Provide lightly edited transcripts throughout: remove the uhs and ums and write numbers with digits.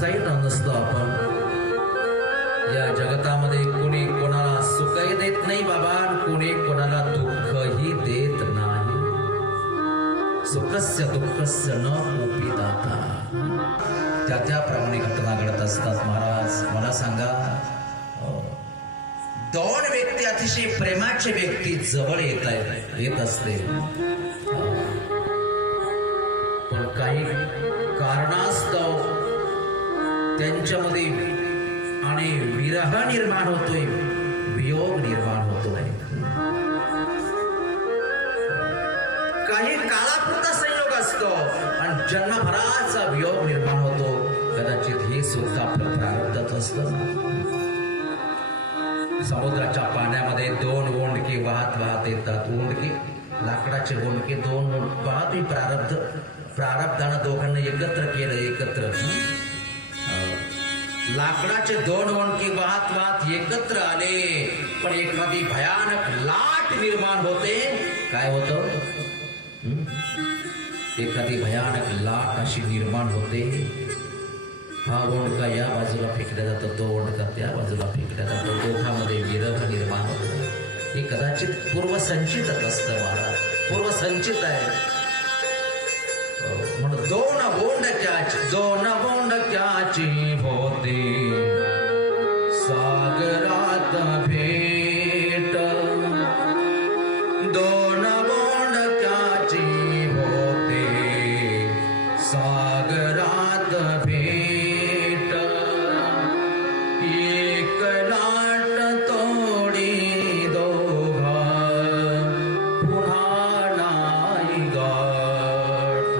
सुखसहित नसतो आपण. या जगतामध्ये कोणी कोणाला सुखही देत नाही बाबा, कोणी कोणाला दुःखही देत नाही. सुखस्य दुःखस्य न कोपी दाता. त्याप्रमाणे घटना घडत असतात. महाराज मला सांगा, दोन व्यक्ती अतिशय प्रेमाचे व्यक्ती जवळ येत असते, पण काही कारणास्तव त्यांच्यामध्ये आणि विरह निर्माण होतोय, वियोग निर्माण होतोय. काही काळापुरता संयोग असतो आणि जन्मभराचा वियोग निर्माण होतो. कदाचित हे सुद्धा आपलं प्रारब्धच असतं. समुद्राच्या पाण्यामध्ये दोन ओंडके वाहत येतात. ओंडके, लाकडाचे ओंडके दोन वाहत. प्रारब्धानं दोघांना एकत्र केलं. एकत्र लाकडाचे दोन ओंडके वाहत एकत्र आले, पण एखादी भयानक लाट निर्माण होते. काय होतं? एखादी भयानक लाट अशी निर्माण होते. हा ओंडका या बाजूला फेकला जातो, तो ओंडका त्या बाजूला फेकला जातो. दोघांमध्ये विरह निर्माण होतो. हे कदाचित पूर्वसंचितच असतं महाराज, पूर्वसंचित आहे. म्हणून दोन बोंडक्याची होती सागरात भेट. दोन बोंडक्याची होते सागरात भेट. एक लाट तोडी दोघा पुन्हा नाही गाठ.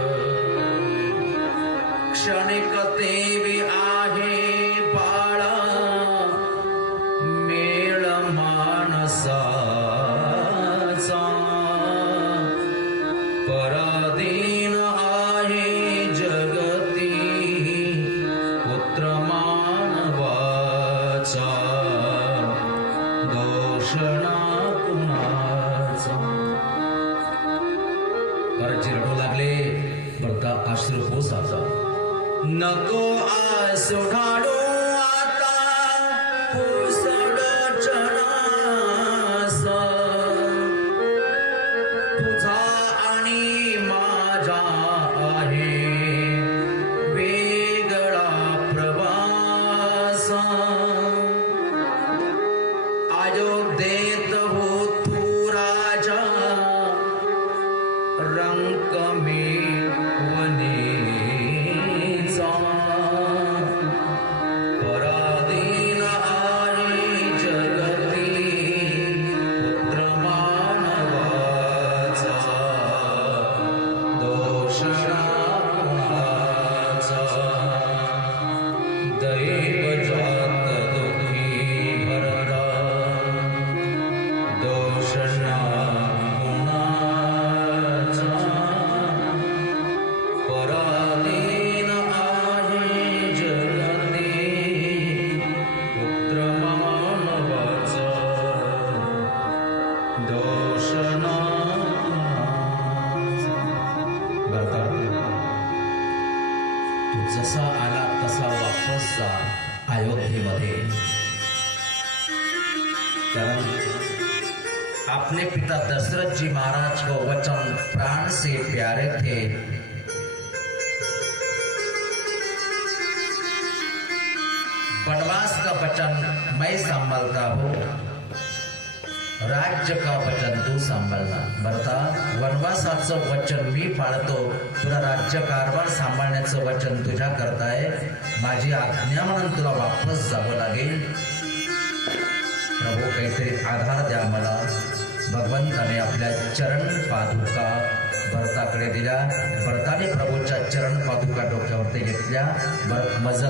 क्षणिक तेवी आहे बाळा मेळ माणसाचा. पराधीन आहे जगती पुत्र मानवाचा. दोषणा कुणाचा. परची रडू लागले. भरता अश्रू पोसाचा. नको आसू ढाळू आता पुसड चणास. तुझा आणि माझा आहे वेगळा प्रवास. अयोध्येत हो तू राजा रंक मी पराधीन आहे जगती पुत्र मानवाचा. दोषणा कुणाचा. दैव जात दुःखी भरला. दोषणा कुणाचा. पराधीन आहे जगती पुत्र मानवाचा. दोषणा. तू जसा आला तसा वापस जा अयोध्येमध्ये. कारण अपने पिता दशरथ जी महाराज को वचन प्राण से प्यारे थे. वनवास का वचन मैं संभालता हूँ, राज्य का वचन तू सांभाळना. भरता, वनवासाचं वचन मी पाळतो, तुला राज्य कारभार सांभाळण्याचं वचन तुझ्या करताय. माझी आज्ञा म्हणून तुला वापस जावं लागेल. प्रभू काहीतरी आधार द्या मला. भगवंताने आपल्या चरण पादुका भरताकडे दिल्या. भरताने प्रभूच्या चरण पादुका डोक्यावरती घेतल्या. मज